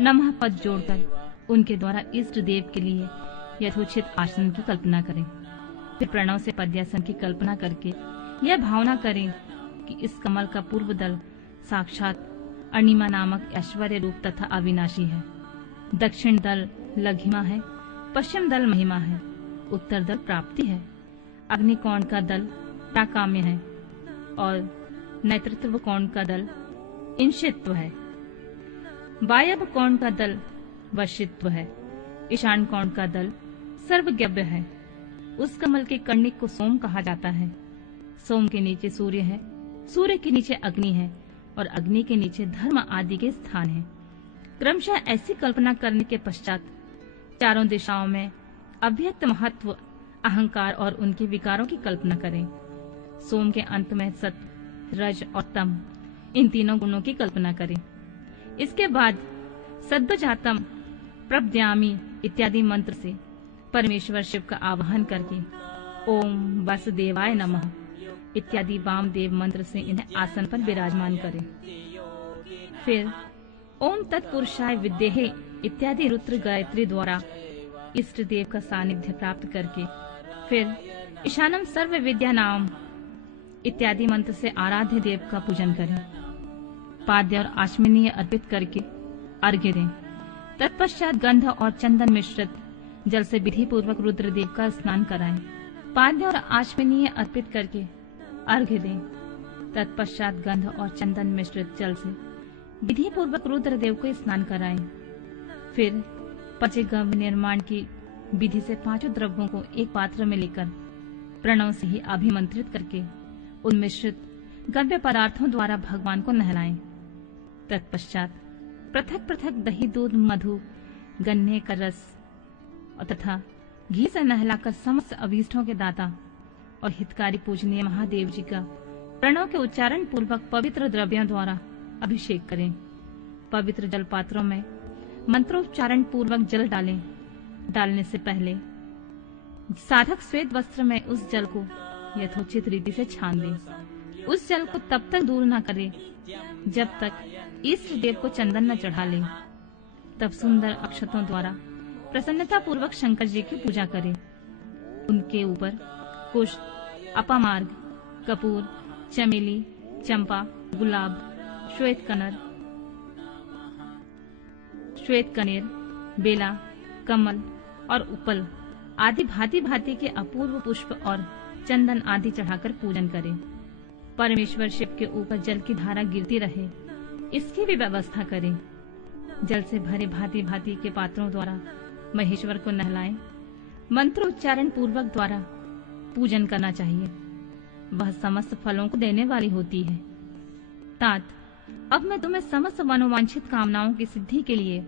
नमः पद जोड़कर उनके द्वारा इष्ट देव के लिए यथोचित आसन की कल्पना करें। फिर प्रणव से पद्यासन की कल्पना करके यह भावना करें कि इस कमल का पूर्व दल साक्षात अणिमा नामक ऐश्वर्य रूप तथा अविनाशी है, दक्षिण दल लघिमा है, पश्चिम दल महिमा है, उत्तर दल प्राप्ति है, अग्निकोण का दल प्राकाम्य है और नेतृत्व कोण का दल इंशित्व है, वायव्य कोण का दल वशित्व है, ईशान कोण का दल सर्वज्ञव्य है। उस कमल के कर्णिक को सोम कहा जाता है। सोम के नीचे सूर्य है, सूर्य के नीचे अग्नि है और अग्नि के नीचे धर्म आदि के स्थान है। क्रमशः ऐसी कल्पना करने के पश्चात चारों दिशाओं में अव्यक्त महत्व, अहंकार और उनके विकारों की कल्पना करें। सोम के अंत में सत, रज और तम, इन तीनों गुणों की कल्पना करें। इसके बाद सद्वजातम, प्रब्द्यामि इत्यादि मंत्र से परमेश्वर शिव का आवाहन करके ओम वासुदेवाय नमः इत्यादि वामदेव मंत्र से इन्हें आसन पर विराजमान करें। फिर ओम तत्पुरुषाय विद्महे इत्यादि रुद्र गायत्री द्वारा इष्ट देव का सानिध्य प्राप्त करके फिर ईशानम सर्व विद्या नाम इत्यादि मंत्र से आराध्य देव का पूजन करें। पाद्य और आचमनीय अर्पित करके अर्घ्य दें। तत्पश्चात गंध और चंदन मिश्रित जल से विधि पूर्वक रुद्रदेव का स्नान कराएं। पाद्य और आचमनीय अर्पित करके अर्घ्य दें। तत्पश्चात गंध और चंदन मिश्रित जल से विधि पूर्वक रुद्रदेव को स्नान कराएं। फिर पंचगव्य निर्माण की विधि से पांचों द्रव्यों को एक पात्र में लेकर प्रणव से ही अभिमंत्रित करके उन मिश्रित गव्य पदार्थों द्वारा भगवान को नहलाएं। तत्पश्चात पृथक पृथक दही, दूध, मधु, गन्ने का रस तथा घी से नहलाकर समस्त अभीष्टों के दाता और हितकारी पूजनीय महादेव जी का प्रणव के उच्चारण पूर्वक पवित्र द्रव्यों द्वारा अभिषेक करें। पवित्र जल पात्रों में मंत्रोच्चारण पूर्वक जल डालें। डालने से पहले साधक श्वेत वस्त्र में उस जल को यथोचित रीति से छान दें। उस जल को तब तक दूर न करें जब तक इष्ट देव को चंदन न चढ़ा ले। तब सुंदर अक्षतों द्वारा प्रसन्नता पूर्वक शंकर जी की पूजा करें। उनके ऊपर कुश, अपामार्ग, कपूर, चमेली, चंपा, गुलाब, श्वेत कनेर, बेला, कमल और उपल आदि भांति भांति के अपूर्व पुष्प और चंदन आदि चढ़ाकर पूजन करें। परमेश्वर शिव के ऊपर जल की धारा गिरती रहे, इसकी भी व्यवस्था करें। जल से भरे भांति भांति के पात्रों द्वारा महेश्वर को नहलाएं। मंत्रोच्चारण पूर्वक द्वारा पूजन करना चाहिए। वह समस्त फलों को देने वाली होती है। तात, अब मैं तुम्हें समस्त मनोवांछित कामनाओं की सिद्धि के लिए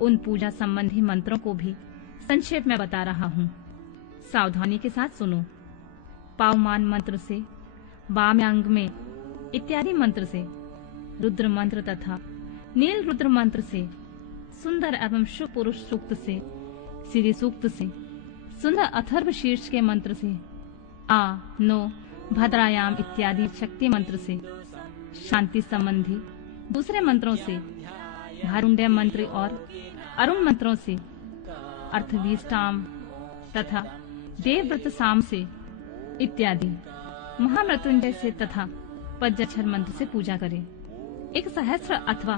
उन पूजा संबंधी मंत्रों को भी संक्षेप में बता रहा हूँ। सावधानी के साथ सुनो। पावमान मंत्र से, वाम्यांग में इत्यादि मंत्र से, रुद्र मंत्र तथा नील रुद्र मंत्र से, सुंदर एवं शुभ पुरुष सूक्त से, सिरि सूक्त से, सुंदर अथर्व शीर्ष के मंत्र से, आ, नो, भद्रायाम इत्यादि शक्ति मंत्र से, शांति संबंधी दूसरे मंत्रों से, भारुण्य मंत्र और अरुण मंत्रों से, अर्थवीष्टाम तथा देवव्रत साम से इत्यादि महामृत्युंजय से तथा पज्जक्षर मंत्र से पूजा करें। 1 अथवा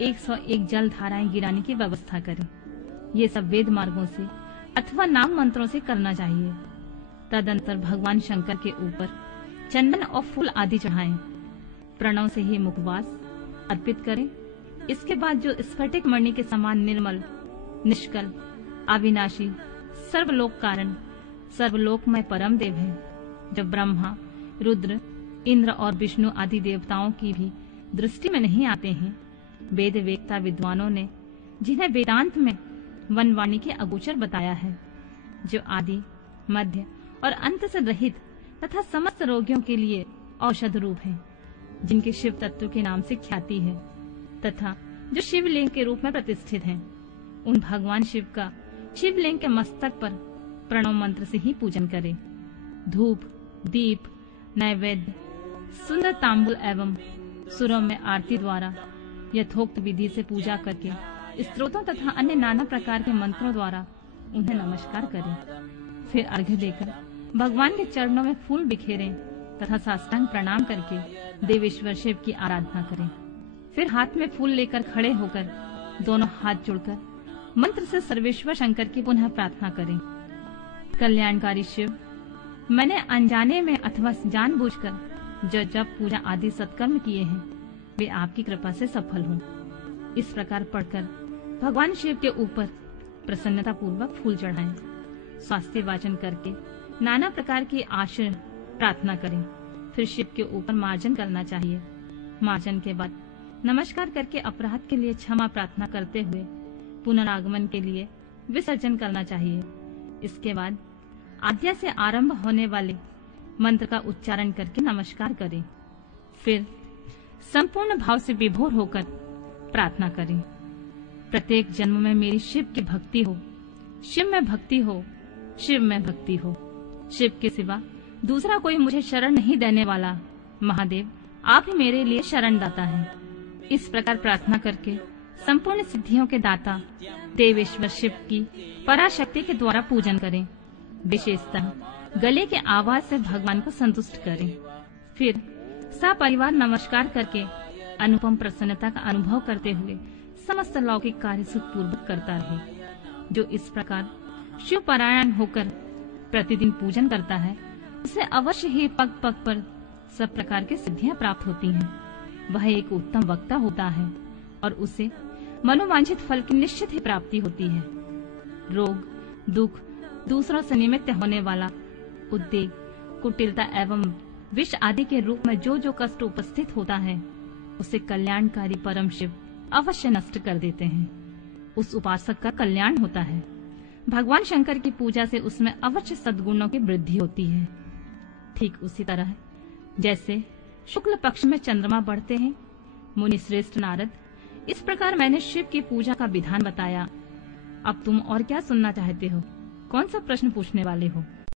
101 जल धाराएं गिराने की व्यवस्था करें। ये सब वेद मार्गों से अथवा नाम मंत्रों से करना चाहिए। तदंतर भगवान शंकर के ऊपर चंदन और फूल आदि चढ़ाएं। प्रणव से ही मुखवास अर्पित करें। इसके बाद जो स्फटिक मणि के समान निर्मल, निष्कल, अविनाशी, सर्वलोक कारण, सर्वलोकमय परम देव है, जो ब्रह्मा, रुद्र, इंद्र और विष्णु आदि देवताओं की भी दृष्टि में नहीं आते हैं। वेद वेत्ता विद्वानों ने जिन्हें वेदांत में वनवाणी के अगोचर बताया है, जो आदि, मध्य और अंत से रहित तथा समस्त रोगियों के लिए औषध रूप है, जिनके शिव तत्व के नाम से ख्याति है तथा जो शिवलिंग के रूप में प्रतिष्ठित हैं। उन भगवान शिव का शिवलिंग के मस्तक पर प्रणव मंत्र से ही पूजन करें। धूप, दीप, नैवेद्य, सुंदर तांबुल एवं सुरों में आरती द्वारा यथोक्त विधि से पूजा करके स्तोत्रों तथा अन्य नाना प्रकार के मंत्रों द्वारा उन्हें नमस्कार करें। फिर अर्घ्य देकर भगवान के चरणों में फूल बिखेरें तथा साष्टांग प्रणाम करके देवेश्वर शिव की आराधना करें। फिर हाथ में फूल लेकर खड़े होकर दोनों हाथ जोड़कर मंत्र से सर्वेश्वर शंकर की पुनः प्रार्थना करें। कल्याणकारी शिव, मैंने अनजाने में अथवा जानबूझकर जो जप पूजा आदि सत्कर्म किए हैं वे आपकी कृपा से सफल हों। इस प्रकार पढ़कर भगवान शिव के ऊपर प्रसन्नता पूर्वक फूल चढ़ाएं। स्वास्थ्य वाचन करके नाना प्रकार की आशय प्रार्थना करें। फिर शिव के ऊपर मार्जन करना चाहिए। मार्जन के बाद नमस्कार करके अपराध के लिए क्षमा प्रार्थना करते हुए पुनरागमन के लिए विसर्जन करना चाहिए। इसके बाद आद्या से आरंभ होने वाले मंत्र का उच्चारण करके नमस्कार करें। फिर संपूर्ण भाव से विभोर होकर प्रार्थना करें। प्रत्येक जन्म में मेरी शिव की भक्ति हो, शिव में भक्ति हो, शिव में भक्ति हो। शिव के सिवा दूसरा कोई मुझे शरण नहीं देने वाला। महादेव, आप ही मेरे लिए शरण दाता हैं। इस प्रकार प्रार्थना करके संपूर्ण सिद्धियों के दाता देवेश्वर शिव की पराशक्ति के द्वारा पूजन करें। विशेषतः गले के आवाज से भगवान को संतुष्ट करें। फिर सपरिवार नमस्कार करके अनुपम प्रसन्नता का अनुभव करते हुए समस्त लौकिक कार्य सुखपूर्वक करता रहे। जो इस प्रकार शिव परायण होकर प्रतिदिन पूजन करता है उसे अवश्य ही पग पग पर सब प्रकार की सिद्धियां प्राप्त होती हैं। वह एक उत्तम वक्ता होता है और उसे मनोवांछित फल की निश्चित ही प्राप्ति होती है। रोग, दुख, दूसरों से निमित्त होने वाला उद्वेग, कुटिलता एवं विष आदि के रूप में जो जो कष्ट उपस्थित होता है उसे कल्याणकारी परम शिव अवश्य नष्ट कर देते हैं। उस उपासक का कल्याण होता है। भगवान शंकर की पूजा से उसमें अवश्य सद्गुणों की वृद्धि होती है। ठीक उसी तरह जैसे शुक्ल पक्ष में चंद्रमा बढ़ते हैं। मुनि श्रेष्ठ नारद, इस प्रकार मैंने शिव की पूजा का विधान बताया। अब तुम और क्या सुनना चाहते हो? कौन सा प्रश्न पूछने वाले हो?